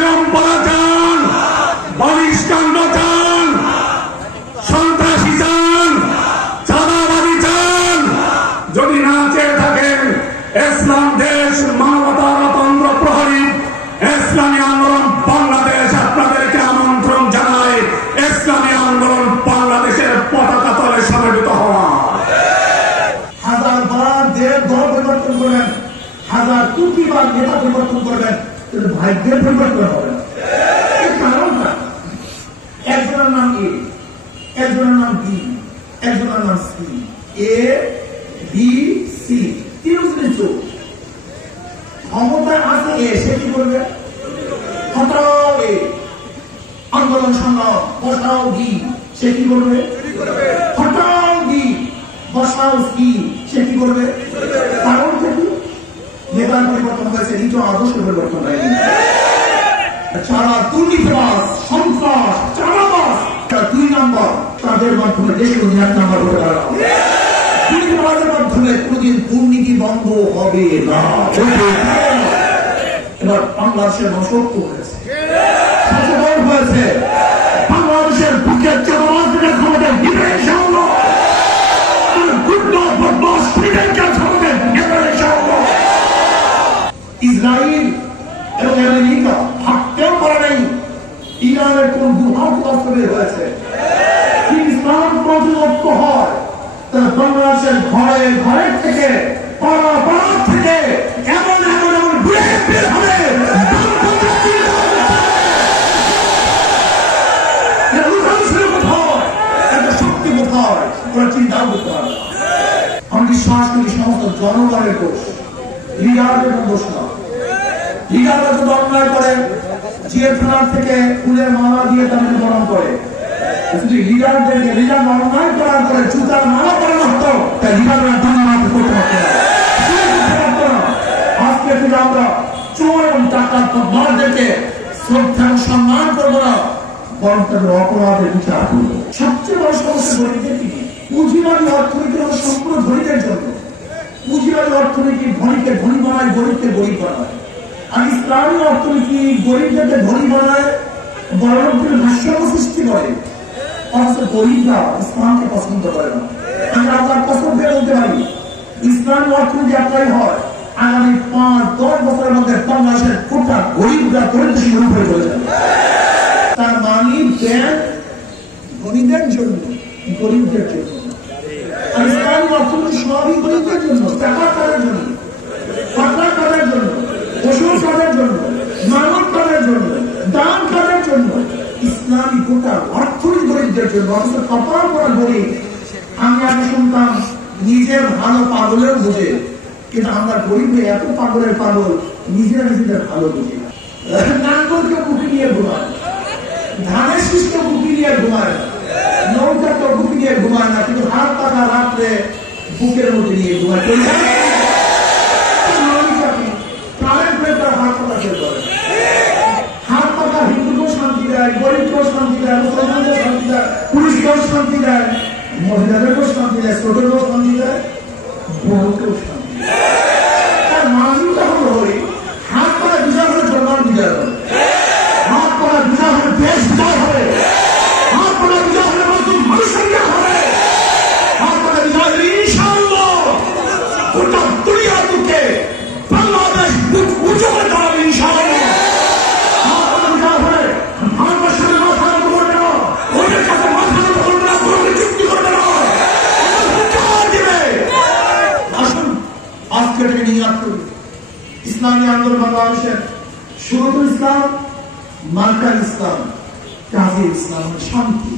বেগমপনা চান, বলিষ্কাণ্ড চান, সন্ত্রাসী চান, চাঁদাবাদী চান, যদি না চেয়ে থাকেন ইসলাম দেশ মানবতার তন্ত্র প্রহরী ইসলামী আন্দোলন বাংলাদেশ আপনাদেরকে আমন্ত্রণ জানায় ইসলামী আন্দোলন বাংলাদেশের পতাকা তলে সমবেত হওয়া। হাজার বার দেড় দল পরিবর্তন করবেন, হাজার কোটি বার নেতা পরিবর্তন করবেন, কিন্তু ভাগ্যের পরিবর্তন হবে না। এর কারণটা একজনের নাম এ, একজনের নাম বি, একজনের নাম সি। এ বি সি তিনজনের চোখ ক্ষমতা আছে। এ সে কি করবে? হটাও এ, আন্দোলন সংগ্রাম বসাও বি, সে কি করবে? হটাও বি, বসাও সি, সে কি করবে? কারণ কি? নেতার পরিবর্তন হয়েছে, নিজ আদর্শ পরিবর্তন হয়নি। যারা দুর্নীতিবাজ, সন্ত্রাস, চাঁদাবাজ, তারা 2 নম্বর, তাদের মাধ্যমে দেশ 1 নম্বর হতে পারে। দুর্নীতিবাজের মাধ্যমে কোনদিন দুর্নীতি বন্ধ হবে না। এবার বাংলাদেশের মানুষ ঐক্য হয়েছে, সচেতন হয়েছে। বাংলাদেশের বুকের চেতনার ক্ষমতা দিবে ইনশাআল্লাহ। ইসরায়েল এবং আমেরিকা ভাবতেও পারে নাই ইরানের কোন গুহার বাস্তবে হয়েছে। ইসলাম প্রতিরোধ হয় তারা বাংলাদেশের ঘরে ঘরে থেকে পাড়া পাড়া থেকে এমন এমন এমন বের হবে শক্তি কোথায় ওরা চিন্তাও করতে পারে। আমি বিশ্বাস করি সমস্ত জনগণের দোষ, লিডারদের দোষ না। লিডাররা যদি অন্যায় করে জেলখানা থেকে ফুলের মালা দিয়ে তাদের বরণ করে, যদি লিডারদেরকে লিডার অন্যায় করার পরে জুতার মালা করে নষ্ট, তাই লিডাররা ধন্যবাদ করতে পারত না। আজকে যদি আমরা চোর এবং টাকার বদমাশদেরকে শ্রদ্ধা সম্মান করবো না, বরং তাদের অপরাধের বিচার করবো। সবচেয়ে বড় সমস্যা গরিবদের কি? পুঁজিবাদী অর্থনীতি হল সম্পূর্ণ ধনীদের জন্য। পুঁজিবাদী অর্থনীতি ধনীকে ধনী বানায়, গরিবকে গরিব বানায়। আর ইসলামী অর্থনীতি গরিবদেরকে ধনী বানায়, বড়লোকদের ভাষ্যকে সৃষ্টি করে। অথচ গরিবরা ইসলামকে পছন্দ করে না। আমরা আপনার পছন্দ বলতে পারি ইসলামী অর্থনীতি অ্যাপ্লাই হয়, আগামী 5-10 বছরের মধ্যে বাংলাদেশের গোটা গরিবরা দরিদ্র সীমার উপরে চলে যাবে। তার মানে ব্যাংক ধনীদের জন্য, গরিবদের জন্য। আর ইসলামী অর্থনীতি সবই গরিবদের জন্য, টাকা কাদের জন্য, পাতলা কাদের জন্য, ওষুধ কাদের জন্য, মানব কাদের জন্য, দান কাদের জন্য। ইসলামী গোটা অর্থনীতি গরিবদের জন্য। অথচ কপাল করা গরিব। আমি আগে শুনতাম নিজের ভালো পাগলের বুঝে, কিন্তু আমরা গরিব এত পাগলের পাগল নিজেরা নিজেদের ভালো বুঝি না। নাঙ্গলকে বুকে নিয়ে ঘুমায়, ধানের শীষকে বুকে নিয়ে ঘুমায়, নৌকাকে বুকে নিয়ে ঘুমায় না, কিন্তু হাত পাখা রাত্রে বুকের মধ্যে নিয়ে ঘুমায়। হাত পাখা হিন্দুকেও শান্তি দেয়, গরিবকেও শান্তি দেয়, মুসলমানকেও শান্তি দেয়, পুলিশকেও শান্তি দেয়, মহিলাদেরকেও শান্তি দেয়, ছোটকেও শান্তি দেয়, বউকেও শান্তি দেয়। তার মানবটা হলো হাত পাখা বিচার হলে জন্মান বিচার হবে, হাত পাখা বিচার হলে দেশ বিচার হবে, হাত পাখা বিচার হলে মানুষের হবে, হাত পাখা বিচার হলে ইনশাআল্লাহ গোটা দুনিয়ার বুকে বাংলাদেশ উঁচু করে দাঁড়াবে ইনশাআল্লাহ। ইসলামী আন্দোলন বাংলাদেশের শুরু ইসলাম, মার্কার ইসলাম, কাজী ইসলাম, শান্তি।